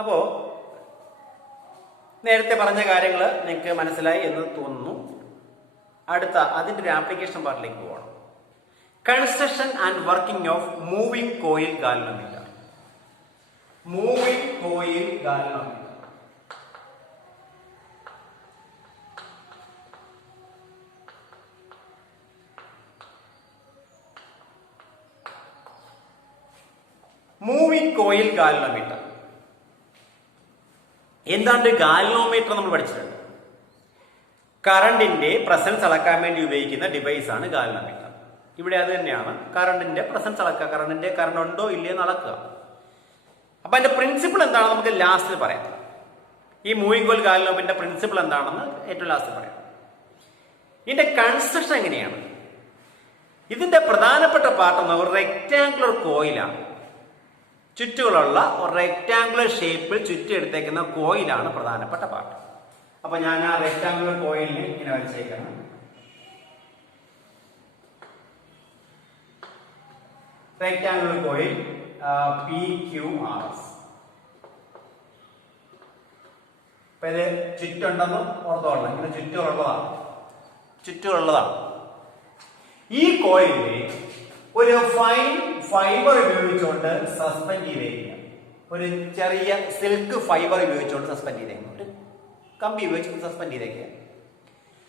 അപ്പോൾ നേരത്തെ പറഞ്ഞ കാര്യങ്ങൾ നിങ്ങൾക്ക് മനസ്സിലായി എന്ന് തോന്നുന്നു. അടുത്ത അതിൻ്റെ ഒരു ആപ്ലിക്കേഷൻ പാർട്ടിലേക്ക് പോകണം. Construction and working of moving coil galvanometer. Moving coil galvanometer. Moving coil galvanometer. എന്താണ് ഗാൽവനോമീറ്റർ? നമ്മൾ പഠിച്ചിട്ടുണ്ട്. കറണ്ടിന്റെ പ്രസൻസ് അളക്കാൻ വേണ്ടി ഉപയോഗിക്കുന്ന ഡിവൈസ് ആണ് ഗാൽവനോമീറ്റർ. ഇവിടെ അത് തന്നെയാണ്, കറണ്ടിന്റെ പ്രസൻസ് അളക്കുക, കറണ്ട് ഉണ്ടോ ഇല്ലയെന്ന് അളക്കുക. അപ്പൊ അതിന്റെ പ്രിൻസിപ്പിൾ എന്താണെന്ന് നമുക്ക് ലാസ്റ്റിൽ പറയാം. ഈ മൂവിംഗ് കോയിൽ ഗാൽവനോമീറ്ററിന്റെ പ്രിൻസിപ്പിൾ എന്താണെന്ന് ഏറ്റവും ലാസ്റ്റ് പറയാം. ഇതിന്റെ കൺസ്ട്രക്ഷൻ എങ്ങനെയാണ്? ഇതിന്റെ പ്രധാനപ്പെട്ട പാർട്ട് ഒരു റെക്ടാങ്കുലർ കോയിലാണ്. ചുറ്റുകളുള്ള ഒരു റെക്ടാങ്കുലർ ഷേപ്പിൽ ചുറ്റി എടുത്തേക്കുന്ന കോയിലാണ് പ്രധാനപ്പെട്ട പാർട്ട്. അപ്പൊ ഞാൻ ആ റെക്ടാങ്കുലർ കോയിലിനെ ഇങ്ങനെ വരച്ചേക്കണം. Rectangular coil PQRS. അപ്പൊ ഇത് ചുറ്റുണ്ടെന്ന് ഓർത്തോളണം. ഇങ്ങനെ ചുറ്റുമുള്ളതാണ്. ഈ കോയിലിനെ ഒരു ഫൈൻ ഫൈബർ ഉപയോഗിച്ചുകൊണ്ട് സസ്പെൻഡ് ചെയ്തേക്കുക. ഒരു ചെറിയ സിൽക്ക് ഫൈബർ ഉപയോഗിച്ചുകൊണ്ട് സസ്പെൻഡ് ചെയ്തേക്കുക. ഒരു കമ്പി ഉപയോഗിച്ച് സസ്പെൻഡ് ചെയ്തേക്കുക.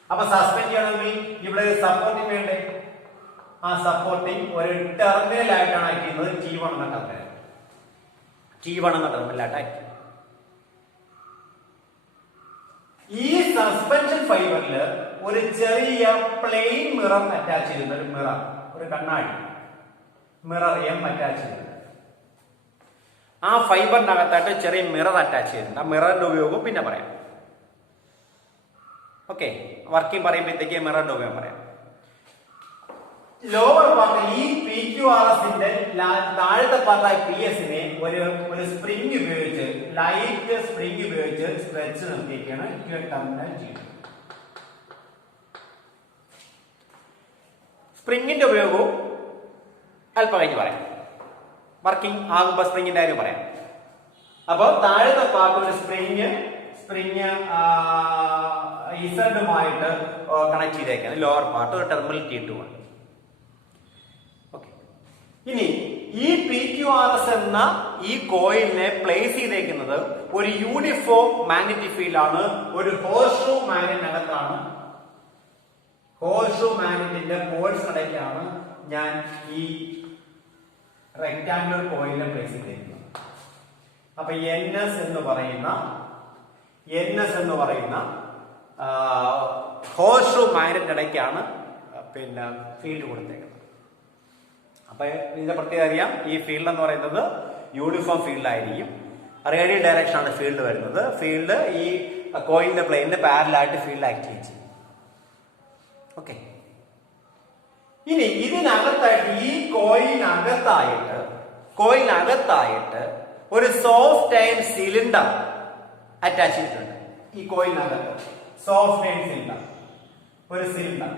അപ്പൊ സസ്പെൻഡ് ചെയ്യണമെങ്കിൽ ഇവിടെ ഒരു സപ്പോർട്ടിങ് വേണ്ടേ? ആ സപ്പോർട്ടിങ് ഒരു ടെർമിനൽ ആയിട്ടാണ് അയക്കുന്നത്. T1 എന്ന ടെർമിനലായിട്ട് അയക്കും. ഈ സസ്പെൻഷൻ ഫൈബറിൽ ഒരു ചെറിയ പ്ലെയിൻ മിറർ അറ്റാച്ച് ചെയ്തിട്ടുണ്ട്. ഒരു കണ്ണാടി മിറർ അറ്റാച്ച് ചെയ്തിട്ടുണ്ട്. ആ ഫൈബറിനകത്തായിട്ട് ചെറിയ മിറർ അറ്റാച്ച് ചെയ്തിട്ടുണ്ട്. ആ മിററിന്റെ ഉപയോഗം പിന്നെ പറയാം. ഓക്കെ, വർക്കിംഗ് പറയുമ്പോഴത്തേക്ക് മിററിന്റെ ഉപയോഗം പറയാം. ലോവർ പാർട്ട് ഈ PQRSന്റെ താഴത്തെ പാർട്ടായ PS-നെ ഒരു സ്പ്രിംഗ് ഉപയോഗിച്ച്, ലൈറ്റ് സ്പ്രിംഗ് ഉപയോഗിച്ച് സ്ട്രെച്ച് നിർത്തിയിരിക്കുകയാണ്. ടെർമിനൽ ചെയ്യുന്നത്. സ്പ്രിങ്ങിന്റെ ഉപയോഗവും അല്പം കഴിഞ്ഞ് പറയാം. വർക്കിംഗ് ആകുമ്പോൾ സ്പ്രിങ്ങിന്റെ കാര്യം പറയാം. അപ്പോൾ താഴത്തെ പാർട്ട് ഒരു സ്പ്രിങ് ഇസഡുമായിട്ട് കണക്ട് ചെയ്തേക്കാണ്. ലോവർ പാർട്ട് ഒരു ടെർമിനൽ T2 ആണ്. ഓക്കെ, ഇനി ഈ PQRS എന്ന ഈ കോയിലിനെ പ്ലേസ് ചെയ്തേക്കുന്നത് ഒരു യൂണിഫോം മാഗ്നറ്റിക് ഫീൽഡ് ആണ്. ഒരു ഹോഴ്സ്ഷൂ മാഗ്നറ്റിനകത്താണ്. ഹോഴ്സ്ഷൂ മാഗ്നറ്റിന്റെ പോൾസിനിടയ്ക്കാണ് ഞാൻ ഈ റെക്ടാങ്കുലർ കോയിലിനെ പ്ലേസ് ചെയ്തിരിക്കുന്നത്. അപ്പൊ NS എന്ന് പറയുന്ന ഹോഴ്സ്ഷൂ മാഗ്നറ്റിന്റെ ഇടയ്ക്കാണ് പിന്നെ ഫീൽഡ് കൊടുത്തേക്കുന്നത്. അപ്പൊ ഇതിന്റെ പ്രത്യേകത അറിയാം. ഈ ഫീൽഡ് എന്ന് പറയുന്നത് യൂണിഫോം ഫീൽഡ് ആയിരിക്കും. റേഡിയൽ ഡയറക്ഷൻ ആണ് ഫീൽഡ് വരുന്നത്. ഫീൽഡ് ഈ കോയിലിന്റെ പ്ലെയിനിന് പാരലായിട്ട് ഫീൽഡ് ആക്ടിവേറ്റ് ചെയ്യും. ഓക്കെ, ഇനി ഇതിനകത്തായിട്ട് ഈ കോയിലിനകത്തായിട്ട് ഒരു സോഫ്റ്റ് അയൺ സിലിണ്ടർ അറ്റാച്ച് ചെയ്തിട്ടുണ്ട്. ഈ കോയിലിനകത്ത് സോഫ്റ്റ് അയൺ സിലിണ്ടർ, ഒരു സിലിണ്ടർ.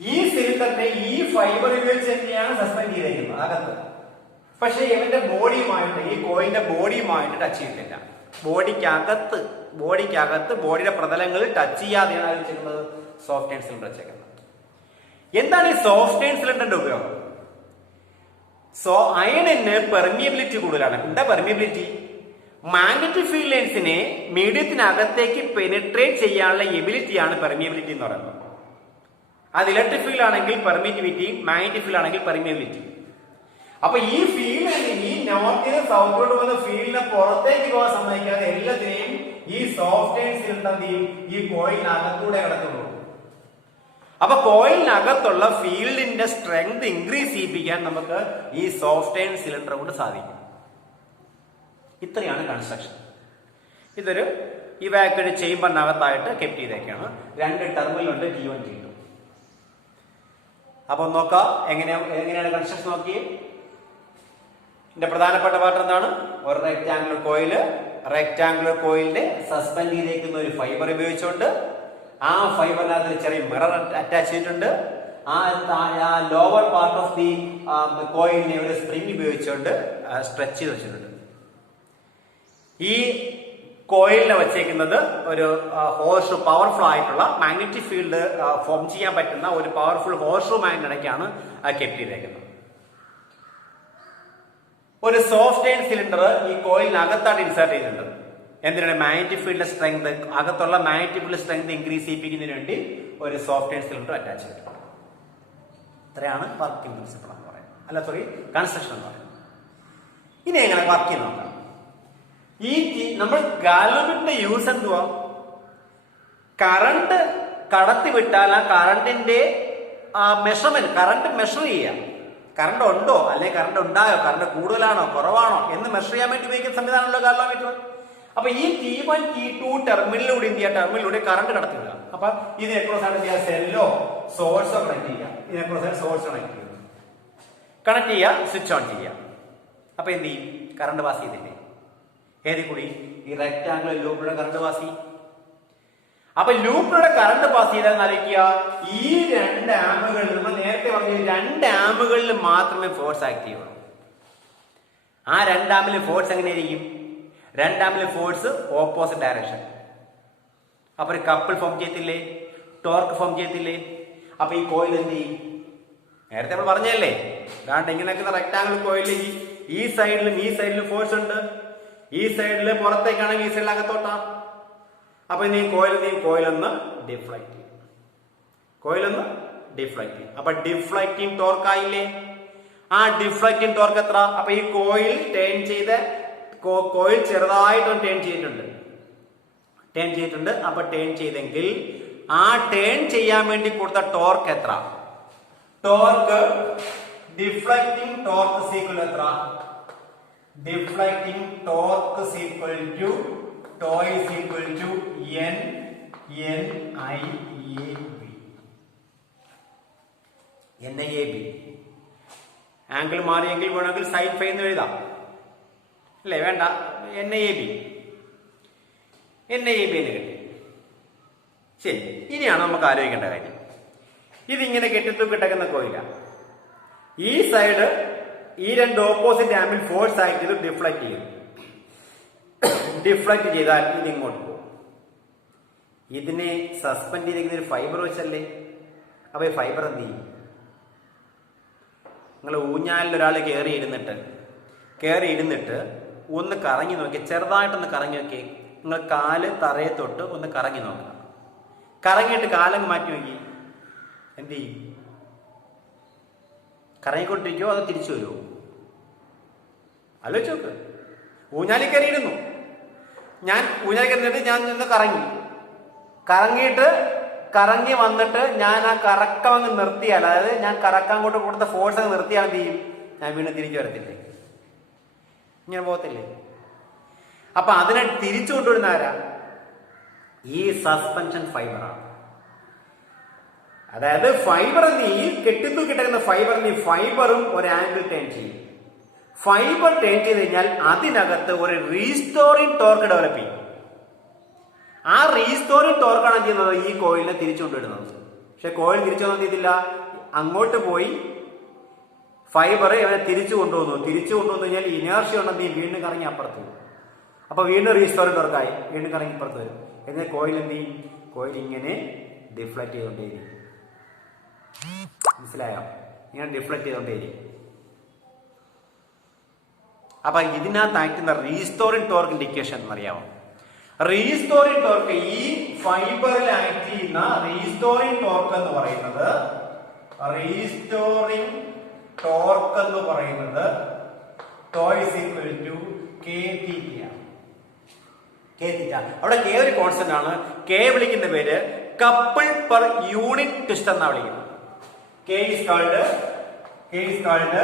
ഈ സിലിണ്ടറിനെ ഈ ഫൈബർ ഉപയോഗിച്ച് തന്നെയാണ് സസ്പെൻഡ് ചെയ്തിരിക്കുന്നത് അകത്ത്. പക്ഷെ ഇവന്റെ ബോഡിയുമായിട്ട്, ഈ കോയിലിന്റെ ബോഡിയുമായിട്ട് ടച്ച് ചെയ്തിട്ടില്ല. ബോഡിക്കകത്ത് ബോഡിയുടെ പ്രതലങ്ങളിൽ ടച്ച് ചെയ്യാതെയാണ് വെച്ചിരിക്കുന്നത് സോഫ്റ്റ് അയൺ സിലിണ്ടർ വെച്ചേക്കുന്നത്. എന്താണ് ഈ സോഫ്റ്റ് അയൺ സിലിണ്ടറിന്റെ ഉപയോഗം? അയണിന് പെർമിയബിലിറ്റി കൂടുതലാണ്. എന്താ പെർമിയബിലിറ്റി? മാഗ്നറ്റിക് ഫീൽഡ് ലൈൻസിനെ മീഡിയത്തിനകത്തേക്ക് പെനിട്രേറ്റ് ചെയ്യാനുള്ള എബിലിറ്റിയാണ് പെർമിയബിലിറ്റി എന്ന് പറയുന്നത്. അത് ഇലക്ട്രിക് ഫീൽഡ് ആണെങ്കിൽ പെർമിറ്റിവിറ്റി, മാഗ്നറ്റിക് ഫീൽഡ് ആണെങ്കിൽ പെർമിയബിലിറ്റി. അപ്പൊ ഈ ഫീൽഡ്, ഈ നോർത്തിന് സൗത്തിലോട്ട് പോകുന്ന ഫീൽഡിനെ പുറത്തേക്ക് പോകാൻ സമ്മതിക്കാതെ എല്ലാത്തിനെയും ഈ സോഫ്റ്റ് അയൺ സിലിണ്ടറിന്റെയും ഈ കോയിലിനകത്തൂടെ കടത്തുള്ളൂ. അപ്പൊ കോയിലിനകത്തുള്ള ഫീൽഡിന്റെ സ്ട്രെങ്ത് ഇൻക്രീസ് ചെയ്യിപ്പിക്കാൻ നമുക്ക് ഈ സോഫ്റ്റ് അയൺ സിലിണ്ടർ കൊണ്ട് സാധിക്കും. ഇത്രയാണ് കൺസ്ട്രക്ഷൻ. ഇതൊരു ഇവാക്വേറ്റ് ചേംബറിനകത്തായിട്ട് കെപ്റ്റ് ചെയ്തേക്കാണ്. 2 ടെർമിനലുണ്ട്, T1 T2. അപ്പൊ നോക്കാം എങ്ങനെയാണ് കൺസ്ട്രക്ഷൻ. നോക്കിയേ, ഇതിന്റെ പ്രധാനപ്പെട്ട പാർട്ട് എന്താണ്? ഒരു റെക്ടാങ്കുലർ കോയിലിനെ സസ്പെൻഡ് ചെയ്തേക്കുന്ന ഒരു ഫൈബർ ഉപയോഗിച്ചുകൊണ്ട് ആ ഫൈബറിനകത്ത് ചെറിയ മിറർ അറ്റാച്ച് ചെയ്തിട്ടുണ്ട്. ആ ലോവർ പാർട്ട് ഓഫ് ദി കോയിലിനെ ഒരു സ്പ്രിംഗ് ഉപയോഗിച്ചുകൊണ്ട് സ്ട്രെച്ച് ചെയ്ത് വെച്ചിട്ടുണ്ട്. ഈ കോയിലിനെ വെച്ചേക്കുന്നത് ഒരു ഹോഴ്സ് പവർഫുൾ ആയിട്ടുള്ള മാഗ്നറ്റിക് ഫീൽഡ് ഫോം ചെയ്യാൻ പറ്റുന്ന ഒരു പവർഫുൾ ഹോഴ്സ് മാഗ്നറ്റിലേക്കാണ് കെട്ടിയിട്ടേക്കുന്നത്. ഒരു സോഫ്റ്റ് അയൺ സിലിണ്ടർ ഈ കോയിലിനകത്താണ് ഇൻസേർട്ട് ചെയ്തിട്ടുണ്ട്. എന്തിനാണ്? മാഗ്നറ്റിക് ഫീൽഡിന്റെ സ്ട്രെങ്ത്, അകത്തുള്ള മാഗ്നറ്റിക് ഫീൽഡ് സ്ട്രെങ്ത് ഇൻക്രീസ് ചെയ്യിപ്പിക്കുന്നതിന് വേണ്ടി ഒരു സോഫ്റ്റ് അയൺ സിലിണ്ടർ അറ്റാച്ച് ചെയ്തിട്ടുണ്ട്. ഇത്രയാണ് വർക്കിംഗ് പ്രിൻസിപ്പിൾ എന്ന് പറയുന്നത്. അല്ല സോറി, കൺസ്ട്രക്ഷൻ എന്ന് പറയുന്നത്. ഇനി എങ്ങനെ വർക്ക് ചെയ്യുന്ന നോക്കാം. ഈ നമ്മൾ ഗാൽവനോമീറ്ററിന്റെ യൂസ് എന്തുവാ? കറണ്ട് കടത്തി വിട്ടാൽ ആ കറണ്ടിന്റെ മെഷർമെന്റ്, കറണ്ട് മെഷർ ചെയ്യാം. കറണ്ട് ഉണ്ടോ അല്ലെങ്കിൽ കറണ്ട് ഉണ്ടായോ, കറണ്ട് കൂടുതലാണോ കുറവാണോ എന്ന് മെഷർ ചെയ്യാൻ വേണ്ടി ഉപയോഗിക്കുന്ന സംവിധാനമല്ലോ ഗാൽവനോമീറ്റർ. അപ്പൊ ഈ T1 T2 ടെർമിനലിലൂടെ എന്ത് ചെയ്യുക? ടെർമിനലിലൂടെ കറണ്ട് കടത്തില്ല. അപ്പൊ ഇതിനെ ക്രോസ് ആയിട്ട് ചെയ്യാം, സെല്ലോ സോഴ്സോ കണക്ട് ചെയ്യാം. ഇതിനെ ക്രോസ് ആയിട്ട് സോഴ്സ് കണക്ട് ചെയ്യുക, സ്വിച്ച് ഓൺ ചെയ്യുക. അപ്പൊ എന്ത് ചെയ്യും? കറണ്ട് പാസ് ചെയ്തില്ലേ? ഏതി കൂടി? ഈ റെക്ടാംഗുലർ ലൂപ്പിലൂടെ കറണ്ട് പാസ് ചെയ്യും. അപ്പൊ ലൂപ്പിലൂടെ കറണ്ട് പാസ് ചെയ്താൽ ആലോചിക്കുക, ഈ 2 ആമ്പുകളിൽ, നമ്മൾ നേരത്തെ പറഞ്ഞ 2 ആമ്പുകളിൽ മാത്രമേ ഫോഴ്സ് ആക്ട് ചെയ്യുള്ളൂ. ആ 2 ആമ്പിൽ ഫോഴ്സ് എങ്ങനെയായിരിക്കും? 2 ആമ്പിൽ ഫോഴ്സ് ഓപ്പോസിറ്റ് ഡയറക്ഷൻ. അപ്പൊ ഒരു കപ്പിൾ ഫോം ചെയ്യത്തില്ലേ? ടോർക്ക് ഫോം ചെയ്യത്തില്ലേ? അപ്പൊ ഈ കോയിൽ എന്ത് ചെയ്യും? നേരത്തെ നമ്മൾ പറഞ്ഞല്ലേ, അതാണ്ട് ഇങ്ങനെ റെക്ടാംഗിൾ കോയിലിൽ ഈ സൈഡിലും ഈ സൈഡിലും ഫോഴ്സ് ഉണ്ട്. ഈ സൈഡില് പുറത്തേക്കാണെങ്കിൽ ഈ സൈഡിൽ അകത്തോട്ടാ. അപ്പൊ ഈ കോയിലൊന്ന് ഡിഫ്ലക്ട് ചെയ്യും. കോയിലൊന്ന് ഡിഫ്ലക്ട് ചെയ്യും. അപ്പൊ ഡിഫ്ലക്റ്റിംഗ് ടോർക്ക് ആയില്ലേ? ആ ഡിഫ്ലക്റ്റിംഗ് ടോർക്ക് എത്ര? അപ്പൊ ഈ കോയിൽ ടേൺ ചെയ്ത് കോയിൽ ചെറുതായിട്ടൊന്ന് ടേൺ ചെയ്തിട്ടുണ്ട്. അപ്പൊ ടേൺ ചെയ്തെങ്കിൽ ആ ടേൺ ചെയ്യാൻ വേണ്ടി കൊടുത്ത ടോർക്ക് എത്ര? ടോർക്ക് ഡിഫ്ലക്റ്റിംഗ് ടോർക്ക് സീക്വൽ എത്ര? Deflecting torque sequel to tau is equal to NIAB. Angle മാറിയെങ്കിൽ വേണമെങ്കിൽ സൈൻ ഫൈ എന്ന് എഴുതാം അല്ലേ? വേണ്ട, NIAB എന്ന് കിട്ടി. ശരി, ഇനിയാണ് നമുക്ക് ആലോചിക്കേണ്ട കാര്യം. ഇതിങ്ങനെ കെട്ടിത്തൂക്കിട്ടേക്കുന്ന കോയില. ഈ സൈഡ് ഈ 2 ഓപ്പോസിറ്റ് ആംബിൾ ഫോഴ്സ് ആക്ട് ചെയ്ത് ഡിഫ്ലക്ട് ചെയ്യും. ഡിഫ്ലക്ട് ചെയ്താൽ ഇത് ഇങ്ങോട്ട് പോകും. ഇതിനെ സസ്പെൻഡ് ചെയ്തിരിക്കുന്ന ഒരു ഫൈബർ വെച്ചല്ലേ? അപ്പൊ ഈ ഫൈബർ എന്ത് ചെയ്യും? നിങ്ങൾ ഊഞ്ഞാലിൽ ഒരാൾ കയറി ഇരുന്നിട്ട് ഒന്ന് കറങ്ങി നോക്കി, ചെറുതായിട്ടൊന്ന് കറങ്ങി നോക്കി. നിങ്ങൾ കാല് തറയെ തൊട്ട് ഒന്ന് കറങ്ങി നോക്കുക. കറങ്ങിയിട്ട് കാലങ്ങ് മാറ്റി നോക്കി, എന്ത് ചെയ്യും? കറങ്ങിക്കൊണ്ടിരിക്കുമോ അതോ തിരിച്ചു വരുമോ? ആലോചിച്ച് നോക്ക്. ഊഞ്ഞാലിൽ കയറിയിരുന്നു, ഞാൻ ഊഞ്ഞാലിൽ കയറിയിട്ട് ഞാൻ നിന്ന് കറങ്ങി വന്നിട്ട് ഞാൻ ആ കറക്കം അങ്ങ് നിർത്തിയാൽ, അതായത് ഞാൻ കറക്കാൻ കൊണ്ട് കൊടുത്ത ഫോഴ്സ് അങ്ങ് നിർത്തിയാൽ എന്ത് ചെയ്യും? ഞാൻ വീണ്ടും തിരിച്ചു വരത്തില്ലേ? ഇങ്ങനെ പോകത്തില്ലേ? അപ്പൊ അതിനെ തിരിച്ചു കൊണ്ടുവരുന്ന ആരാ? ഈ സസ്പെൻഷൻ ഫൈബറാണ്. അതായത് ഫൈബർ ഈ കെട്ടിത്തൂക്കിട്ടേക്കുന്ന ഫൈബറും ഒരു ആംഗിൾ ടേൺ ചെയ്യും. ഫൈബർ ടേൺ ചെയ്ത് കഴിഞ്ഞാൽ അതിനകത്ത് ഒരു റീസ്റ്റോറിംഗ് ടോർക്ക് ഡെവലപ്പ് ചെയ്യും. ആ റീസ്റ്റോറിംഗ് ടോർക്കാണ് ചെയ്യുന്നത് ഈ കോയിലിനെ തിരിച്ചു കൊണ്ടുവരുന്നത്. പക്ഷെ കോയിൽ തിരിച്ചു കൊണ്ടു ചെയ്തില്ല, അങ്ങോട്ട് പോയി ഫൈബർ ഇവനെ തിരിച്ചു കൊണ്ടുവന്നു കഴിഞ്ഞാൽ ഇനേർഷ്യ ഉണ്ടെന്ന് വീണ്ടും കറങ്ങി അപ്പുറത്ത് വരും. അപ്പൊ വീണ്ടും റീസ്റ്റോറിംഗ് ടോർക്കായി വീണ്ടും കറങ്ങി ഇപ്പുറത്ത് വരും. എന്നാൽ കോയിൽ എന്ത് ചെയ്യും? കോയിൽ ഇങ്ങനെ ഡിഫ്ലക്ട് ചെയ്തുകൊണ്ടേയിരിക്കും. മനസ്സിലായോ? ഇങ്ങനെ ഡിഫ്ലക്ട് ചെയ്തുകൊണ്ടേയിരിക്കും. അപ്പൊ ഇതിനകത്ത് ആക്ടുന്ന റീസ്റ്റോറിംഗ് ടോർക്കിന്റെ ഇക്വേഷൻ എന്നറിയാമോ? റീസ്റ്റോറിംഗ് ടോർക്ക്, ഈ ഫൈബറിൽ ആക്ട് ചെയ്യുന്ന റീസ്റ്റോറിംഗ് ടോർക്ക് എന്ന് പറയുന്നത് tau is equal to K theta. അവിടെ കെ ഒരു കോൺസ്റ്റന്റ് ആണ്. കെ വിളിക്കുന്ന പേര് കപ്പിൾ പെർ യൂണിറ്റ് ട്വിസ്റ്റ് എന്നാ വിളിക്കുന്നത്. K is called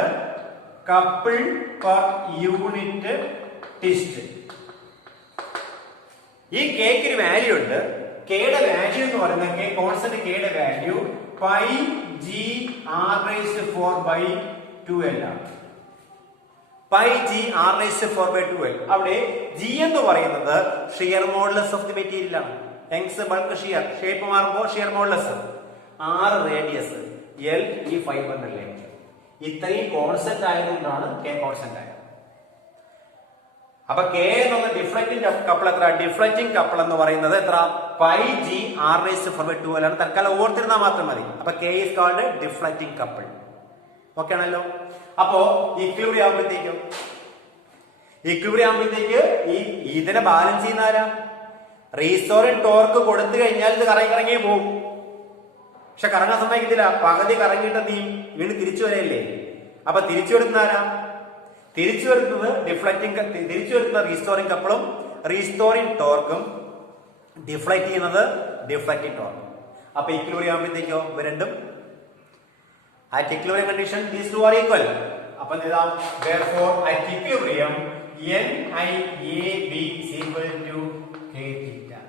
couple per unit twist. ഈ കെക്ക് ഒരു വാല്യൂ ഉണ്ട്. കെയുടെ വാല്യൂ എന്ന് പറയുന്നത് കോൺസ്റ്റന്റ് കെയുടെ വാല്യൂ πg(r⁴/2l) ആണ്. πg(r⁴/2l). അവിടെ ജി എന്ന് പറയുന്നത് shear modulus of the material ആണ്. യങ്സ് ബൾക്ക് ഷിയർ, ഷേപ്പ് മാറുമ്പോൾ ഷിയർ മോഡുലസ്, 6 റേഡിയസ്, എൽ ഈ ഫൈബറിന്റെ ലെങ്ത്. ഇത്രയും കോൺസ്റ്റന്റ് ആയതുകൊണ്ടാണ് കെ കോൺസ്റ്റന്റ് ആയത്. അപ്പൊ കെ എന്നുള്ള ഡിഫ്ലക്റ്റിംഗ് കപ്പിൾ എത്ര? ഡിഫ്ലക്റ്റിംഗ് കപ്പിൾ എന്ന് പറയുന്നത് എത്ര? 5G r⁻²12 ആണ്. തൽക്കാലം ഓർത്തിരുന്നാൽ മാത്രം മതി. അപ്പൊ K is called deflecting couple. Okay ആണല്ലോ. അപ്പോ ഇക്വിലിബ്രിയം ആകുമ്പോഴത്തേക്ക് ഈ ഇതിനെ ബാലൻസ് ചെയ്യുന്ന ആരാ? റീസ്റ്റോറിംഗ് ടോർക്ക് കൊടുത്തു കഴിഞ്ഞാൽ ഇത് കറങ്ങി പോകും. പക്ഷെ കറങ്ങാൻ സമ്മതിക്കത്തില്ല. പകുതി കറങ്ങിയിട്ട് നീ വീണ്ടും തിരിച്ചു വരെയല്ലേ. അപ്പൊ തിരിച്ചു വരുന്ന ആരാ? തിരിച്ചു വരുന്നത് റീസ്റ്റോറിംഗ് കപ്പിളും റീസ്റ്റോറിംഗ് ടോർക്കും, ഡിഫ്ലക്ട് ചെയ്യുന്നത് ഡിഫ്ലക്റ്റിംഗ് ടോർക്കും. അപ്പൊ ഇക്വിലിബ്രിയം ആകുമ്പോഴത്തേക്കോ ഇവ രണ്ടും at equilibrium condition these two are equal. അപ്പൊ എന്താ? therefore at equilibrium NIAB is equal to k theta.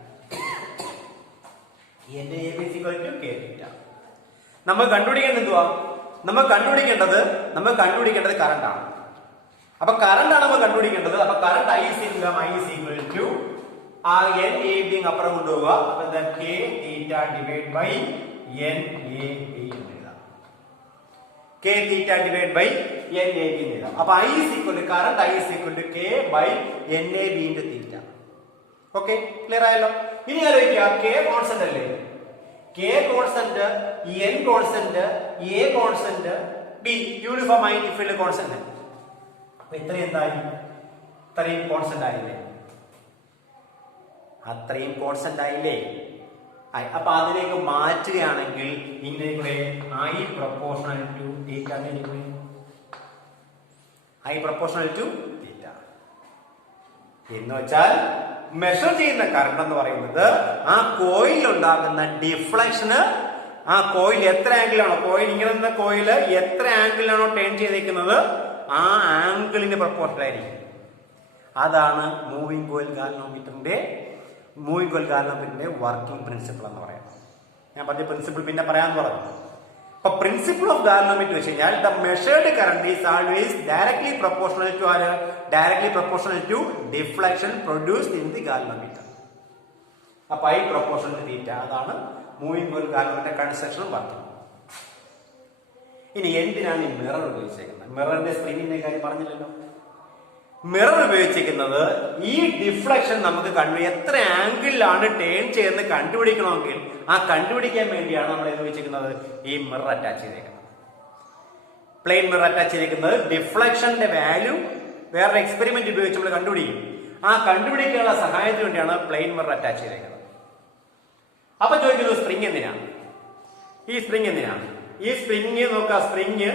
NIAB is equal to k theta. നമ്മൾ കണ്ടുപിടിക്കേണ്ടത് എന്തുവാ? നമ്മൾ കണ്ടുപിടിക്കേണ്ടത് കറണ്ട് ആണ്. അപ്പൊ കറണ്ട് ആണ് നമ്മൾ കണ്ടുപിടിക്കേണ്ടത്. അപ്പൊ current I is equal to NAB അപ്പുറം കൊണ്ടുപോവുക. അപ്പൊ എന്താ? k theta divided by NAB. K theta divided by NAB എഴുതാം. അപ്പൊ I is equal to current I is equal to K by NAB into theta. Okay, clear ആയല്ലോ. ഇനി ആലോചിക്കുക, K constant അല്ലേ? K constant, N constant, A constant, B uniform magnetic field constant. അപ്പൊ ഇത്രയും constant ആയില്ലേ? അത്രയും കോൺസ്റ്റന്റ് ആയില്ലേ? അപ്പൊ അതിലേക്ക് മാറ്റുകയാണെങ്കിൽ ഇങ്ങനെ കൂടെ I proportional to theta എന്ന് വെച്ചാൽ മെഷർ ചെയ്യുന്ന കറണ്ട് എന്ന് പറയുന്നത് ആ കോയിൽ ഉണ്ടാകുന്ന ഡിഫ്ലക്ഷന്, ആ കോയിൽ എത്ര ആംഗിളാണോ, കോയിൽ ഇങ്ങനെ നിന്ന കോയില് എത്ര ആംഗിളിലാണോ ടേൺ ചെയ്തേക്കുന്നത് ആ ആംഗിളിന് പ്രപ്പോർഷണൽ ആയിരിക്കും. അതാണ് മൂവിംഗ് കോയിൽ ഗാൽവനോമീറ്ററിന്റെ വർക്കിംഗ് പ്രിൻസിപ്പിൾ എന്ന് പറയാം. ഞാൻ പറഞ്ഞ പ്രിൻസിപ്പിൾ പിന്നെ പറയാന്ന് പറഞ്ഞു. അപ്പൊ പ്രിൻസിപ്പിൾ ഓഫ് ഗാൽവനോമീറ്റർ വെച്ച് കഴിഞ്ഞാൽ the measured current is always directly proportional to deflection produced in the galvanometer. അപ്പൊ I പ്രൊപ്പോർഷണൽ ടു തീറ്റ. അതാണ് മൂവിംഗ് കോയിൽ ഗാൽവനോമീറ്റർ കൺസ്ട്രക്ഷനും വർക്കിംഗ്. ഇനി എന്തിനാണ് ഈ മിറർ ഉപയോഗിച്ചേക്കുന്നത്? മിററിന്റെ സ്പ്രിങ്ങിന്റെ കാര്യം പറഞ്ഞില്ലല്ലോ. മിറർ ഉപയോഗിച്ചിരിക്കുന്നത് ഈ ഡിഫ്ലക്ഷൻ നമുക്ക് എത്ര ആംഗിളിലാണ് ടേൺ ചെയ്യുന്നത് കണ്ടുപിടിക്കണമെങ്കിൽ ആ കണ്ടുപിടിക്കാൻ വേണ്ടിയാണ് നമ്മൾ ഉപയോഗിച്ചിരിക്കുന്നത് ഈ മിറർ അറ്റാച്ച് ചെയ്തേക്കുന്നത്. പ്ലെയിൻ മിറർ അറ്റാച്ച് ചെയ്തേക്കുന്നത് ഡിഫ്ലക്ഷന്റെ വാല്യൂ വേറെ എക്സ്പെരിമെന്റ് ഉപയോഗിച്ച് നമ്മൾ കണ്ടുപിടിക്കും. ആ കണ്ടുപിടിക്കാനുള്ള സഹായത്തിന് വേണ്ടിയാണ് പ്ലെയിൻ മിറർ അറ്റാച്ച് ചെയ്തേക്കുന്നത്. അപ്പൊ ചോദിക്കുന്നത് സ്പ്രിങ് എന്തിനാണ്? ഈ സ്പ്രിങ് നോക്കുക. സ്പ്രിങ്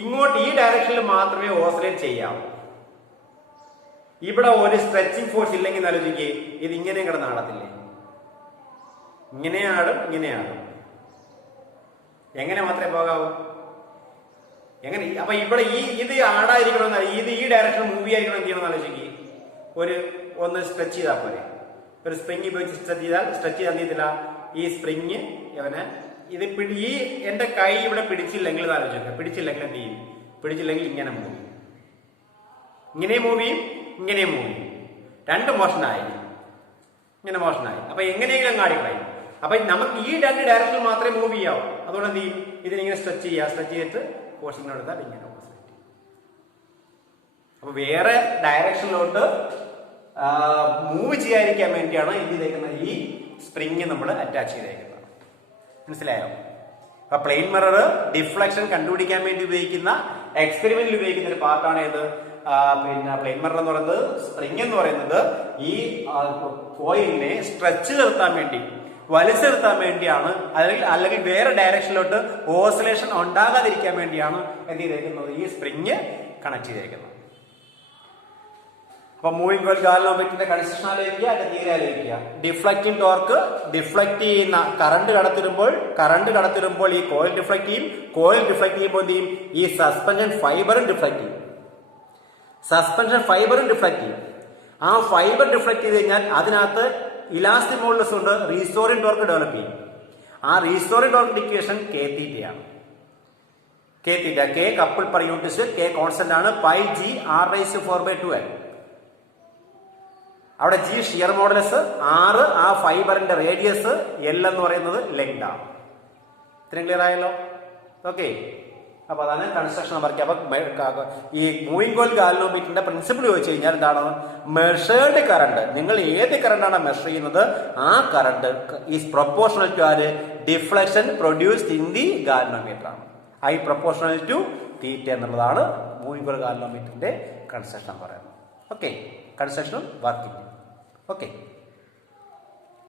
ഇങ്ങോട്ട് ഈ ഡയറക്ഷനിൽ മാത്രമേ ഓസിലേറ്റ് ചെയ്യാവൂ. ഇവിടെ ഒരു സ്ട്രെച്ചിങ് ഫോഴ്സ് ഇല്ലെങ്കിൽ ആലോചിക്കേ, ഇത് ഇങ്ങനെ കിടന്ന് ആടത്തില്ലേ? ഇങ്ങനെ ആടും. എങ്ങനെ മാത്രമേ പോകാവൂ? എങ്ങനെ? അപ്പൊ ഇവിടെ ഇത് ആടാതിരിക്കണമെന്ന്, ഇത് ഈ ഡയറക്ഷൻ മൂവ് ആയിരിക്കണം എന്ത് ചെയ്യണമെന്ന് ആലോചിക്കേ. ഒന്ന് സ്ട്രെച്ച് ചെയ്താൽ പോരെ. ഒരു സ്പ്രിങ് ഉപയോഗിച്ച് സ്ട്രെച്ച് ചെയ്താൽ എന്തില്ല ഈ സ്പ്രിങ് ഈ എന്റെ കൈ ഇവിടെ പിടിച്ചില്ലെങ്കിൽ ആലോചിക്കുക. പിടിച്ചില്ലെങ്കിൽ എന്ത് ചെയ്യും? ഇങ്ങനെ മൂവ് ചെയ്യും, ഇങ്ങനെ മൂവ് ചെയ്യും. രണ്ട് മോഷനായി. അപ്പൊ എങ്ങനെയെങ്കിലും കാടിക്കളയും. അപ്പൊ നമുക്ക് ഈ രണ്ട് ഡയറക്ഷനിൽ മാത്രമേ മൂവ് ചെയ്യാവൂ. അതുകൊണ്ട് എന്ത് ചെയ്യും? ഇതിനിങ്ങനെ സ്ട്രെച്ച് ചെയ്തിട്ട് ഫോഴ്സിങ്ങനെ എടുത്താൽ ഇങ്ങനെ ഓപ്പോസിറ്റ്. അപ്പൊ വേറെ ഡയറക്ഷനിലോട്ട് മൂവ് ചെയ്യാതിരിക്കാൻ വേണ്ടിയാണ് എന്ത് ചെയ്തേക്കുന്നത്? ഈ സ്പ്രിങ് നമ്മൾ അറ്റാച്ച് ചെയ്തേക്കുന്നത്. മനസ്സിലായോ? അപ്പൊ പ്ലെയിൻ മിറർ ഡിഫ്ലക്ഷൻ കണ്ടുപിടിക്കാൻ വേണ്ടി ഉപയോഗിക്കുന്ന എക്സ്പെരിമെന്റിൽ ഉപയോഗിക്കുന്ന ഒരു പാർട്ടാണ് ഏത്? പ്ലെയിൻ മിറർ എന്ന് പറയുന്നത്, സ്പ്രിങ് എന്ന് പറയുന്നത് ഈ കോയിലിനെ സ്ട്രെച്ച് നിർത്താൻ വേണ്ടി, വലിച്ചു നിർത്താൻ വേണ്ടിയാണ്. അല്ലെങ്കിൽ വേറെ ഡയറക്ഷനിലോട്ട് ഓസിലേഷൻ ഉണ്ടാകാതിരിക്കാൻ വേണ്ടിയാണ് എന്ത് ചെയ്തേക്കുന്നത്? ഈ സ്പ്രിങ് കണക്ട് ചെയ്തേക്കുന്നത്. അപ്പൊ മൂവിംഗ് കോയിൽ ഗാൽവനോമീറ്ററിന്റെ കൺസ്ട്രക്ഷൻ ആലോചിക്കുക, അതിന്റെ തിയറി ആലോചിക്കുക. ഡിഫ്ലക്റ്റിംഗ് ടോർക്ക്, ഡിഫ്ലക്ട് ചെയ്യുന്ന കറണ്ട് കടത്തിരുമ്പോൾ ഈ കോയിൽ ഡിഫ്ലക്ട് ചെയ്യുമ്പോൾ എന്ത് ചെയ്യും? ഈ സസ്പെൻഷൻ ഫൈബറും ഡിഫ്ലക്ട് ചെയ്യും. ആ ഫൈബർ ഡിഫ്ലക്ട് ചെയ്ത് കഴിഞ്ഞാൽ അതിനകത്ത് ഇലാസ്റ്റിക് മോഡുലസ് കൊണ്ട് റീസ്റ്റോറിംഗ് ടോർക്ക് ഡെവലപ്പ് ചെയ്യും. ആ റീസ്റ്റോറിംഗ് ടോർക്ക് ഇക്വേഷൻ K തീറ്റയാണ്. K couple per unit, K constant ആണ്, 5G r⁻²12. അവിടെ G ഷിയർ മോഡുലസ്, R ആ ഫൈബറിന്റെ റേഡിയസ്, L എന്ന് പറയുന്നത് ലെങ്ത് ആണ്. ഇത്രയും ക്ലിയർ ആയല്ലോ? ഓക്കെ. അപ്പൊ അതാണ് കൺസ്ട്രക്ഷൻ നമ്പർ. അപ്പൊ ഈ മൂവിംഗ് കോയിൽ ഗാൽവനോമീറ്ററിന്റെ പ്രിൻസിപ്പിൾ ചോദിച്ചു കഴിഞ്ഞാൽ എന്താണ്? മെഷേർഡ് കറണ്ട്, നിങ്ങൾ ഏത് കറണ്ടാണ് മെഷർ ചെയ്യുന്നത്, ആ കറണ്ട് ഈസ് പ്രൊപ്പോർഷണൽ ടു ആര്? Deflection produced in the galvanometer ആണ്. ഐ പ്രൊപ്പോർഷണൽ ടു തീറ്റ എന്നുള്ളതാണ് മൂവിംഗ് കോയിൽ ഗാൽവനോമീറ്ററിന്റെ കൺസ്ട്രക്ഷൻ പറയുന്നത്. ഓക്കെ, കൺസ്ട്രക്ഷനും വർക്കിംഗ്. ഓക്കെ.